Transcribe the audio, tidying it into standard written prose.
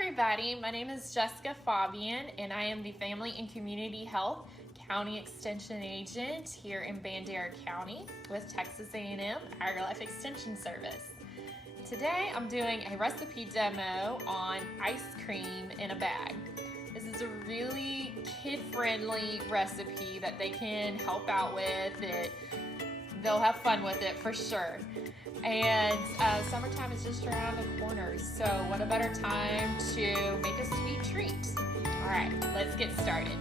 everybody, my name is Jessica Fabian and I am the Family and Community Health County Extension Agent here in Bandera County with Texas A&M AgriLife Extension Service. Today I'm doing a recipe demo on ice cream in a bag. This is a really kid-friendly recipe that they can help out with. They'll have fun with it for sure. And summertime is just around the corner, so what a better time to make a sweet treat. All right, let's get started.